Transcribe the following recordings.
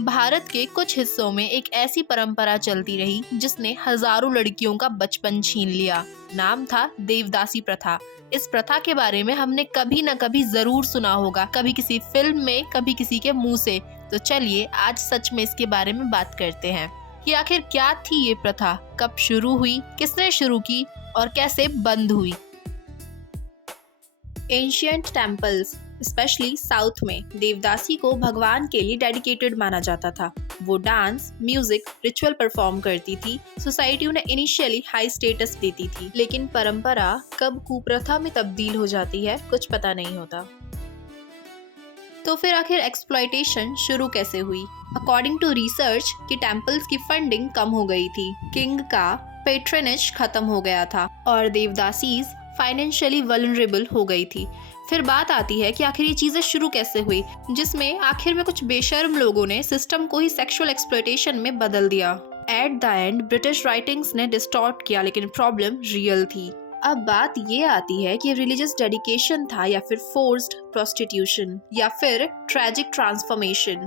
भारत के कुछ हिस्सों में एक ऐसी परंपरा चलती रही जिसने हजारों लड़कियों का बचपन छीन लिया। नाम था देवदासी प्रथा। इस प्रथा के बारे में हमने कभी न कभी जरूर सुना होगा, कभी किसी फिल्म में, कभी किसी के मुंह से। तो चलिए आज सच में इसके बारे में बात करते हैं कि आखिर क्या थी ये प्रथा, कब शुरू हुई, किसने शुरू की और कैसे बंद हुई। एंशिएंट टेम्पल्स स्पेशली साउथ में देवदासी को भगवान के लिए डेडिकेटेड माना जाता था। वो डांस, म्यूजिक, रिचुअल परफॉर्म करती थी। सोसाइटी उन्हें इनिशियली हाई स्टेटस देती थी, लेकिन परंपरा कब कुप्रथा में तब्दील हो जाती है कुछ पता नहीं होता। तो फिर आखिर एक्सप्लॉयटेशन शुरू कैसे हुई? अकॉर्डिंग टू रिसर्च कि टेम्पल्स की फंडिंग कम हो गई थी, किंग का पेट्रनेज खत्म हो गया था और देवदासीज फाइनेंशियली वल्नरेबल हो गई थी। फिर बात आती है कि आखिर ये चीजें शुरू कैसे हुई, जिसमें आखिर में कुछ बेशर्म लोगों ने सिस्टम को ही सेक्सुअल एक्सप्लॉयटेशन में बदल दिया। At the end British writings ने डिस्टॉर्ट किया, लेकिन प्रॉब्लम रियल थी। अब बात ये आती है कि रिलीजियस डेडिकेशन था या फिर फोर्स्ड प्रोस्टिट्यूशन या फिर ट्रेजिक ट्रांसफॉर्मेशन।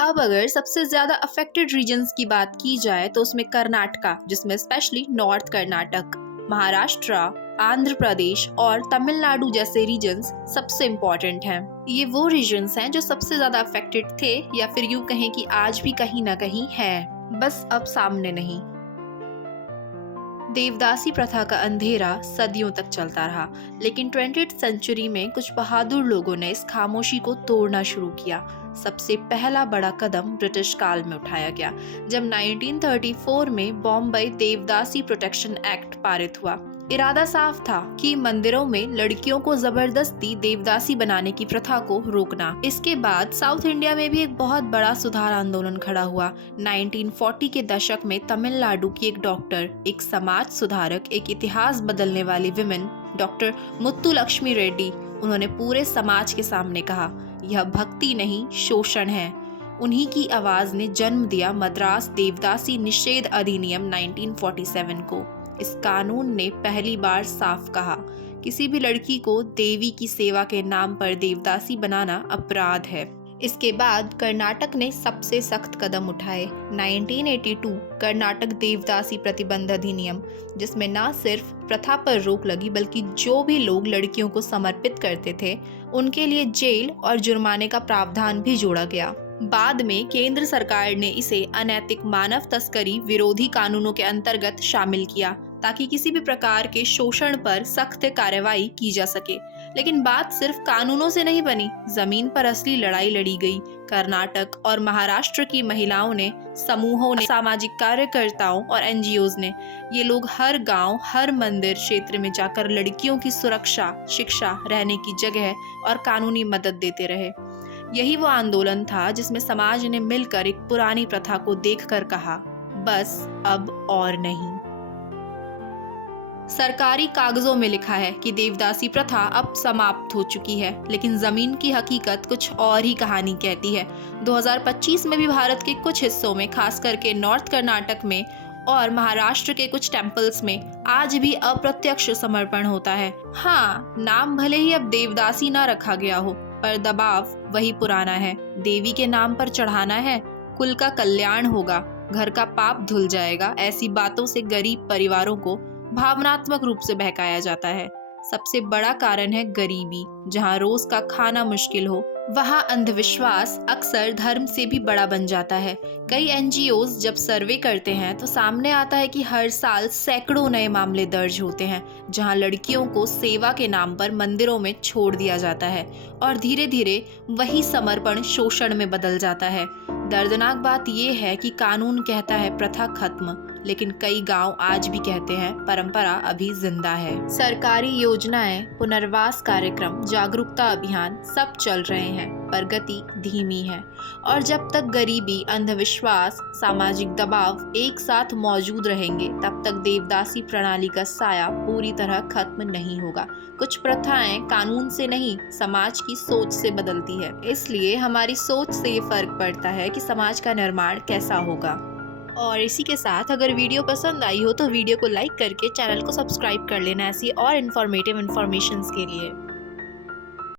अब अगर सबसे ज्यादा अफेक्टेड रीजन्स की बात की जाए तो उसमें कर्नाटका, जिसमें स्पेशली नॉर्थ कर्नाटक, महाराष्ट्र, आंध्र प्रदेश और तमिलनाडु जैसे रीजन्स सबसे इम्पोर्टेंट हैं। ये वो रीजन्स हैं जो सबसे ज्यादा अफेक्टेड थे या फिर यूं कहें कि आज भी कहीं ना कहीं हैं, बस अब सामने नहीं। देवदासी प्रथा का अंधेरा सदियों तक चलता रहा, लेकिन 20th सेंचुरी में कुछ बहादुर लोगों ने इस खामोशी को तोड़ना शुरू किया। सबसे पहला बड़ा कदम ब्रिटिश काल में उठाया गया, जब 1934 में बॉम्बे देवदासी प्रोटेक्शन एक्ट पारित हुआ। इरादा साफ था कि मंदिरों में लड़कियों को जबरदस्ती देवदासी बनाने की प्रथा को रोकना। इसके बाद साउथ इंडिया में भी एक बहुत बड़ा सुधार आंदोलन खड़ा हुआ। 1940 के दशक में तमिलनाडु की एक डॉक्टर, एक समाज सुधारक, एक इतिहास बदलने वाली विमेन, डॉक्टर मुत्तुलक्ष्मी रेड्डी, उन्होंने पूरे समाज के सामने कहा, यह भक्ति नहीं शोषण है। उन्हीं की आवाज ने जन्म दिया मद्रास देवदासी निषेध अधिनियम 1947 को। इस कानून ने पहली बार साफ कहा, किसी भी लड़की को देवी की सेवा के नाम पर देवदासी बनाना अपराध है। इसके बाद कर्नाटक ने सबसे सख्त कदम उठाए। 1982 कर्नाटक देवदासी प्रतिबंध अधिनियम, जिसमें न सिर्फ प्रथा पर रोक लगी बल्कि जो भी लोग लड़कियों को समर्पित करते थे उनके लिए जेल और जुर्माने का प्रावधान भी जोड़ा गया। बाद में केंद्र सरकार ने इसे अनैतिक मानव तस्करी विरोधी कानूनों के अंतर्गत शामिल किया, ताकि किसी भी प्रकार के शोषण पर सख्त कार्रवाई की जा सके। लेकिन बात सिर्फ कानूनों से नहीं बनी, जमीन पर असली लड़ाई लड़ी गई। कर्नाटक और महाराष्ट्र की महिलाओं ने, समूहों ने, सामाजिक कार्यकर्ताओं और एनजीओज ने, ये लोग हर गांव, हर मंदिर क्षेत्र में जाकर लड़कियों की सुरक्षा, शिक्षा, रहने की जगह और कानूनी मदद देते रहे। यही वो आंदोलन था जिसमें समाज ने मिलकर एक पुरानी प्रथा को देखकर कहा, बस अब और नहीं। सरकारी कागजों में लिखा है कि देवदासी प्रथा अब समाप्त हो चुकी है, लेकिन जमीन की हकीकत कुछ और ही कहानी कहती है। 2025 में भी भारत के कुछ हिस्सों में, खास करके नॉर्थ कर्नाटक में और महाराष्ट्र के कुछ टेम्पल्स में आज भी अप्रत्यक्ष समर्पण होता है। हाँ, नाम भले ही अब देवदासी ना रखा गया हो, पर दबाव वही पुराना है। देवी के नाम पर चढ़ाना है, कुल का कल्याण होगा, घर का पाप धुल जाएगा, ऐसी बातों से गरीब परिवारों को भावनात्मक रूप से बहकाया जाता है। सबसे बड़ा कारण है गरीबी। जहाँ रोज का खाना मुश्किल हो, वहाँ अंधविश्वास अक्सर धर्म से भी बड़ा बन जाता है। कई एनजीओज जब सर्वे करते हैं तो सामने आता है कि हर साल सैकड़ों नए मामले दर्ज होते हैं, जहाँ लड़कियों को सेवा के नाम पर मंदिरों में छोड़ दिया जाता है और धीरे धीरे वही समर्पण शोषण में बदल जाता है। दर्दनाक बात यह है कि कानून कहता है प्रथा खत्म, लेकिन कई गांव आज भी कहते हैं परंपरा अभी जिंदा है। सरकारी योजनाएं, पुनर्वास कार्यक्रम, जागरूकता अभियान सब चल रहे हैं, पर गति धीमी है। और जब तक गरीबी, अंधविश्वास, सामाजिक दबाव एक साथ मौजूद रहेंगे, तब तक देवदासी प्रणाली का साया पूरी तरह खत्म नहीं होगा। कुछ प्रथाएं कानून से नहीं, समाज की सोच से बदलती है। इसलिए हमारी सोच से ये फर्क पड़ता है कि समाज का निर्माण कैसा होगा। और इसी के साथ अगर वीडियो पसंद आई हो तो वीडियो को लाइक करके चैनल को सब्सक्राइब कर लेना ऐसी और इन्फॉर्मेटिव इन्फॉर्मेशंस के लिए।